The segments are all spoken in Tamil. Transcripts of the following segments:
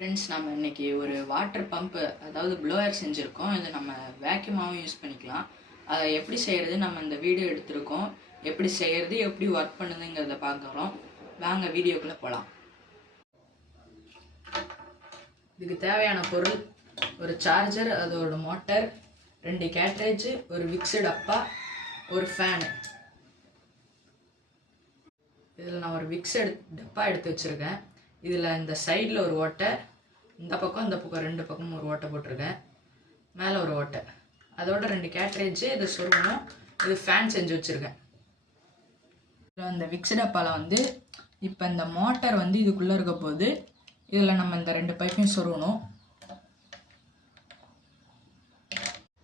ஃப்ரெண்ட்ஸ், நம்ம இன்னைக்கு ஒரு வாட்டர் பம்ப்பு அதாவது ப்ளோயர் செஞ்சுருக்கோம். இது நம்ம வேக்யூமாகவும் யூஸ் பண்ணிக்கலாம். அதை எப்படி செய்கிறது நம்ம இந்த வீடியோ எடுத்திருக்கோம். எப்படி செய்கிறது, எப்படி ஒர்க் பண்ணுதுங்கிறத பார்க்குறோம். வாங்க வீடியோக்குள்ளே போகலாம். இதுக்கு தேவையான பொருள்: ஒரு சார்ஜர், அதோட மோட்டர், 2 கேட்ரேஜ், ஒரு விக்ஸு டப்பா, ஒரு ஃபேனு. இதில் நான் ஒரு விக்ஸ் டப்பா எடுத்து வச்சுருக்கேன். இதில் இந்த சைடில் ஒரு ஓட்டை, இந்த பக்கம் 2 பக்கமும் ஒரு ஓட்டை போட்டிருக்கேன். மேலே ஒரு ஓட்டை, அதோட 2 கேட்ரேஜ். இதை சொருகணும். இது ஃபேன் செஞ்சு வச்சுருக்கேன். இந்த விக்ஸ் டப்பாவில் இப்போ இந்த மோட்டர் இதுக்குள்ளே இருக்க போது இதில் நம்ம இந்த 2 பைப்பையும் சொருகணும்.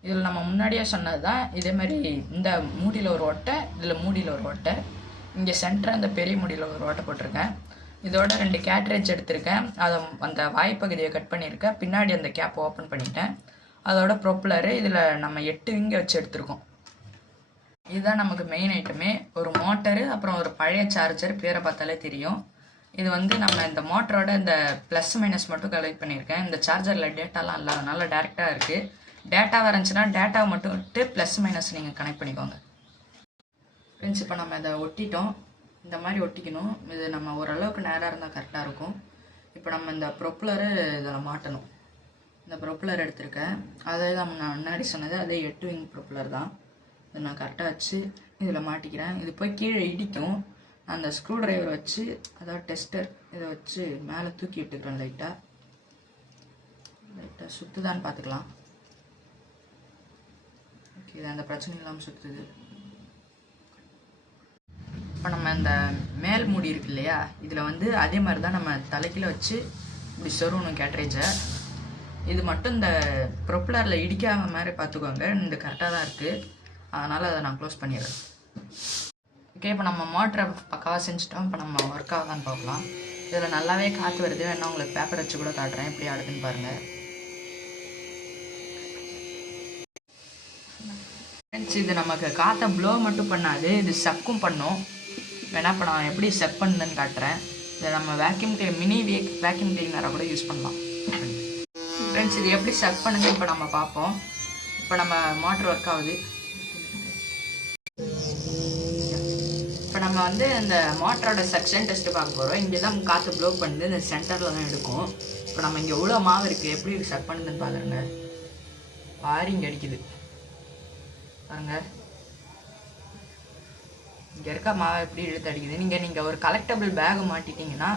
இதில் நம்ம முன்னாடியே சொன்னது தான். இதே மாதிரி இந்த மூடியில் ஒரு ஓட்டை, இதில் மூடியில் ஒரு ஓட்டை, இங்கே சென்டராக அந்த பெரிய மூடியில் ஒரு ஓட்டை போட்டிருக்கேன். இதோட 2 கேட்ரேஜ் எடுத்திருக்கேன். அதை அந்த வாய்ப்பகுதியை கட் பண்ணியிருக்கேன். பின்னாடி அந்த கேப் ஓப்பன் பண்ணிட்டேன். அதோட ப்ரொப்பலரு. இதில் நம்ம 8 விங்க வச்சு எடுத்திருக்கோம். இதுதான் நமக்கு மெயின் ஐட்டமே. ஒரு மோட்டரு, அப்புறம் ஒரு பழைய சார்ஜர். பேரை பார்த்தாலே தெரியும். இது நம்ம இந்த மோட்டரோட இந்த ப்ளஸ் மைனஸ் மட்டும் கலெக்ட் பண்ணியிருக்கேன். இந்த சார்ஜரில் டேட்டாலாம் இல்லை, அதனால டேரெக்டாக இருக்குது. டேட்டாவாக இருந்துச்சுன்னா டேட்டாவை மட்டும் விட்டு ப்ளஸ் மைனஸ் நீங்கள் கனெக்ட் பண்ணிக்கோங்க. ஃப்ரெண்ட்ஸ், இப்போ நம்ம இதை ஒட்டிட்டோம். இந்த மாதிரி ஒட்டிக்கணும். இது நம்ம ஓரளவுக்கு நேராக இருந்தால் கரெக்டாக இருக்கும். இப்போ நம்ம இந்த ப்ரொப்பலரு இதில் மாட்டணும். இந்த ப்ரொப்பலர் எடுத்திருக்கேன். அதே தான் நான் முன்னாடி சொன்னது. அதே 8 விங் ப்ரொப்பலர் தான். இதை நான் கரெக்டாக வச்சு இதில் மாட்டிக்கிறேன். இது போய் கீழே இடிக்கும். அந்த ஸ்க்ரூ ட்ரைவர் வச்சு, அதாவது டெஸ்டர், இதை வச்சு மேலே தூக்கி விட்டுக்கிறேன். லைட்டாக சுற்றுதான்னு பார்த்துக்கலாம். ஓகே, இது அந்த பிரச்சனை இல்லாமல் சுற்றுது. இப்போ நம்ம இந்த மேல் மூடி இருக்கு இல்லையா, இதில் அதே மாதிரி தான் நம்ம தலைக்கீழ வச்சு இப்படி சொருகணும் கேட்ரேஜை. இது மட்டும் இந்த ப்ரொப்பலரில் இடிக்காத மாதிரி பார்த்துக்கோங்க. இந்த கரெக்டாக தான் இருக்குது, அதனால் அதை நான் க்ளோஸ் பண்ணிடுறேன். ஓகே, இப்போ நம்ம மோட்டரை பக்காவாக செஞ்சுட்டோம். இப்போ நம்ம ஒர்க் ஆகுதான்னு பார்க்கலாம். இதில் நல்லாவே காற்று வருது. வேணா உங்களுக்கு பேப்பர் வச்சு கூட காட்டுறேன், எப்படி ஆடுதுன்னு பாருங்கள். இது நமக்கு காற்றை ப்ளோ மட்டும் பண்ணாது, இது சக்கும் பண்ணும். வேணா இப்போ நான் எப்படி செக் பண்ணுதுன்னு காட்டுறேன். இதை நம்ம மினி வேக்யூம் கிளீனரை கூட யூஸ் பண்ணலாம். ஃப்ரெண்ட்ஸ், இது எப்படி செக் பண்ணுங்க இப்போ நம்ம பார்ப்போம். இப்போ நம்ம மோட்டர் ஒர்க் ஆகுது. இப்போ நம்ம இந்த மோட்டரோட செக்ஷன் டெஸ்ட்டு பார்க்க போகிறோம். இங்கே தான் காற்று ப்ளோ பண்ணுது, இந்த சென்டரில் தான் எடுக்கும். இப்போ நம்ம இங்கே எவ்வளோ மாவு இருக்குது, எப்படி செக் பண்ணுதுன்னு பாருங்க. வாரிங்க அடிக்குது பாருங்க. இங்கே இருக்க மாவை எப்படி இழுத்து அடிக்குது. நீங்கள் ஒரு கலெக்டபிள் பேக் மாட்டிட்டிங்கன்னா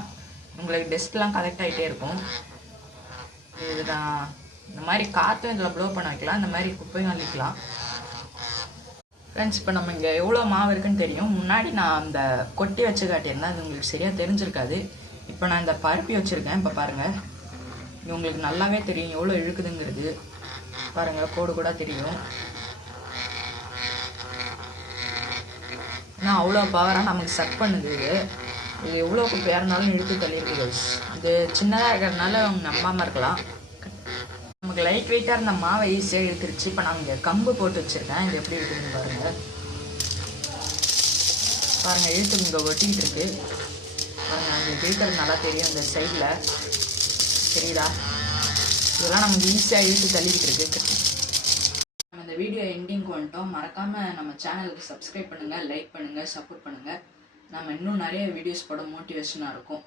உங்களுக்கு டெஸ்ட்லாம் கலெக்ட் ஆகிட்டே இருக்கும். இதுதான் இந்த மாதிரி காற்றும் இதில் ப்ளோ பண்ண வைக்கலாம், இந்த மாதிரி குப்பையும் அள்ளிக்கலாம். ஃப்ரெண்ட்ஸ், இப்போ நம்ம இங்கே எவ்வளோ மாவு இருக்குன்னு தெரியும். முன்னாடி நான் அந்த கொட்டி வச்சு காட்டியிருந்தேன், அது உங்களுக்கு சரியாக தெரிஞ்சிருக்காது. இப்போ நான் இந்த பருப்பி வச்சுருக்கேன். இப்போ பாருங்கள், இது உங்களுக்கு நல்லாவே தெரியும் எவ்வளோ இழுக்குதுங்கிறது. பாருங்கள், கோடு கூட தெரியும். ஏன்னா அவ்வளோ பவராக நமக்கு செக் பண்ணுது. இது எவ்வளோ குப்பையாக இருந்தாலும் இழுத்து தள்ளியிருக்கு. இது சின்னதாக இருக்கிறதுனால அவங்க நம்பாமல் இருக்கலாம். நமக்கு லைட் வெயிட்டாக இருந்த மாவை ஈஸியாக இழுத்துருச்சு. இப்போ நான் இங்கே கம்பு போட்டு வச்சுருக்கேன். இது எப்படி இருக்குதுன்னு பாருங்கள். பாருங்கள், இழுத்து இங்கே ஒட்டிக்கிட்டு இருக்கு. பாருங்கள், அங்கே இழுக்கிறது நல்லா தெரியும். இந்த சைடில் தெரியுதா? இதெல்லாம் நமக்கு ஈஸியாக இழுத்து தள்ளிக்கிட்டு இருக்கு. இந்த வீடியோ எண்டிங்க்கு வந்துட்டோம். மறக்காமல் நம்ம சேனலுக்கு சப்ஸ்கிரைப் பண்ணுங்கள், லைக் பண்ணுங்கள், சப்போர்ட் பண்ணுங்கள். நம்ம இன்னும் நிறைய வீடியோஸ் போட மோட்டிவேஷனாக இருக்கும்.